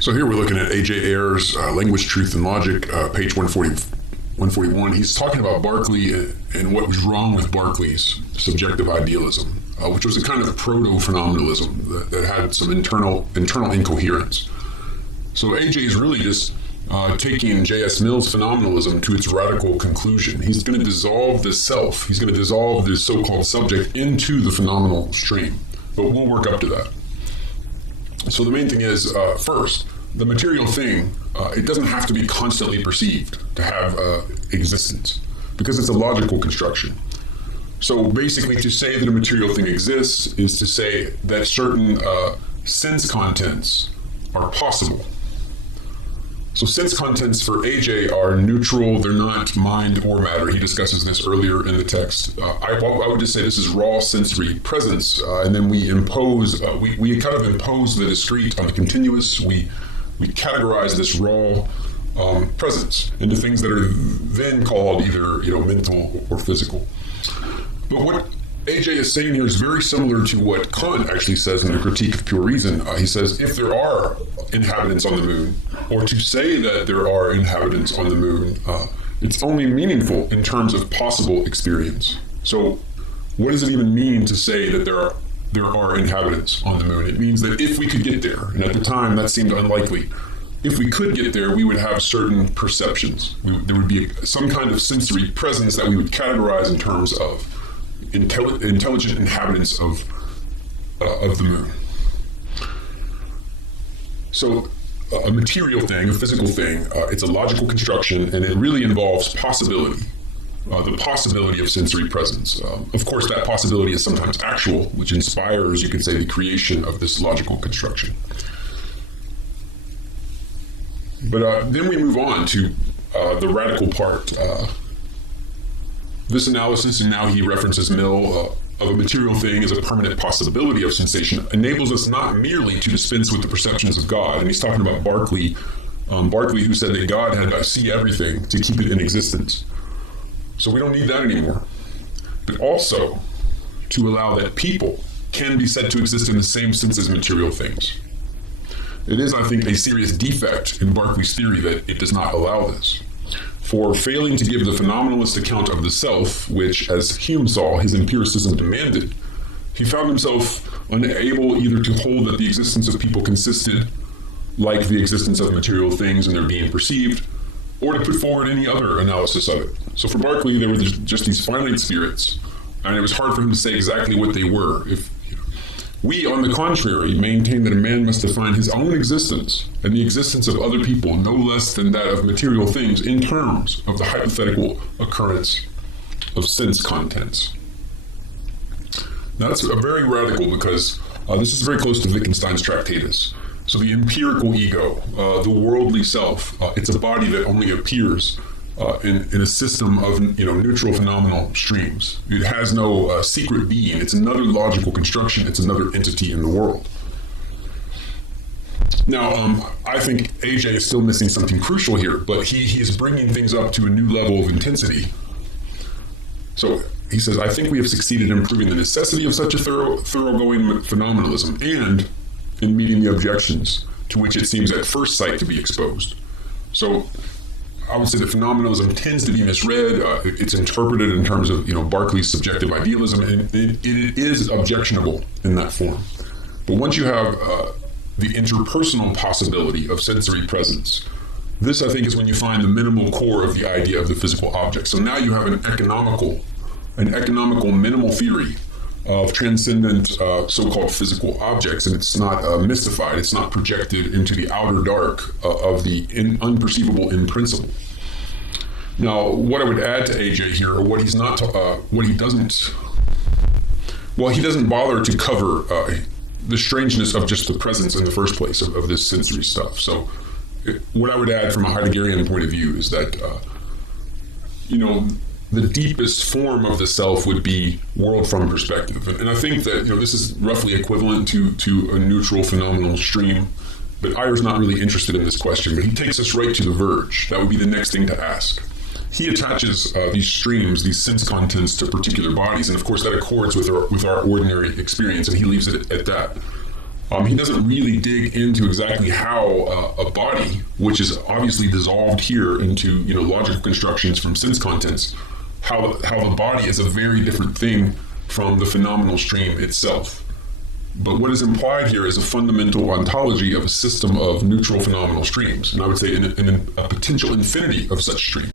So here we're looking at A.J. Ayer's Language, Truth, and Logic, page 141. He's talking about Berkeley and what was wrong with Berkeley's subjective idealism, which was a kind of proto-phenomenalism that had some internal incoherence. So A.J. is really just taking J.S. Mill's phenomenalism to its radical conclusion. He's going to dissolve the self. He's going to dissolve the so-called subject into the phenomenal stream. But we'll work up to that. So the main thing is, first, the material thing, it doesn't have to be constantly perceived to have existence, because it's a logical construction. So basically, to say that a material thing exists is to say that certain sense contents are possible. So sense contents for A.J. are neutral, they're not mind or matter. He discusses this earlier in the text. I would just say this is raw sensory presence, and then we impose, we kind of impose the discrete on the continuous. We categorize this raw presence into things that are then called either mental or physical. But what A.J. is saying here is very similar to what Kant actually says in the Critique of Pure Reason. He says, if there are inhabitants on the moon, or to say that there are inhabitants on the moon, it's only meaningful in terms of possible experience. So what does it even mean to say that there are inhabitants on the moon? It means that if we could get there, and at the time that seemed unlikely, if we could get there, we would have certain perceptions. There would be some kind of sensory presence that we would categorize in terms of intelligent inhabitants of the moon. So a material thing, a physical thing, it's a logical construction, and it really involves possibility, the possibility of sensory presence. Of course, that possibility is sometimes actual, which inspires, you could say, the creation of this logical construction. But then we move on to the radical part. This analysis, and now he references Mill, of a material thing as a permanent possibility of sensation, enables us not merely to dispense with the perceptions of God. And he's talking about Berkeley, who said that God had to see everything to keep it in existence. So we don't need that anymore. But also to allow that people can be said to exist in the same sense as material things. It is, I think, a serious defect in Berkeley's theory that it does not allow this. For failing to give the phenomenalist account of the self, which, as Hume saw, his empiricism demanded, he found himself unable either to hold that the existence of people consisted like the existence of material things and their being perceived, or to put forward any other analysis of it. So for Berkeley, there were just these finite spirits, and it was hard for him to say exactly what they were. We, on the contrary, maintain that a man must define his own existence and the existence of other people no less than that of material things in terms of the hypothetical occurrence of sense contents. Now, that's very radical because this is very close to Wittgenstein's Tractatus. So the empirical ego, the worldly self, it's a body that only appears in a system of neutral phenomenal streams. It has no secret being. It's another logical construction. It's another entity in the world. Now, I think A.J. is still missing something crucial here, but he is bringing things up to a new level of intensity. So he says, I think we have succeeded in proving the necessity of such a thoroughgoing phenomenalism and in meeting the objections to which it seems at first sight to be exposed. So I would say that phenomenalism tends to be misread. It's interpreted in terms of Berkeley's subjective idealism, and it is objectionable in that form. But once you have the interpersonal possibility of sensory presence, this, I think, is when you find the minimal core of the idea of the physical object. So now you have an economical minimal theory of transcendent so-called physical objects, and it's not mystified. It's not projected into the outer dark of the unperceivable in principle. Now, what I would add to A.J. here, or what he's not, he doesn't bother to cover the strangeness of just the presence in the first place of this sensory stuff. So, what I would add from a Heideggerian point of view is that, the deepest form of the self would be world from perspective. And I think that this is roughly equivalent to a neutral phenomenal stream, but Ayer's not really interested in this question, but he takes us right to the verge. That would be the next thing to ask. He attaches these streams, these sense contents to particular bodies, and of course that accords with our ordinary experience, and he leaves it at that. He doesn't really dig into exactly how a body, which is obviously dissolved here into logical constructions from sense contents, how the body is a very different thing from the phenomenal stream itself. But what is implied here is a fundamental ontology of a system of neutral phenomenal streams, and I would say in a potential infinity of such streams.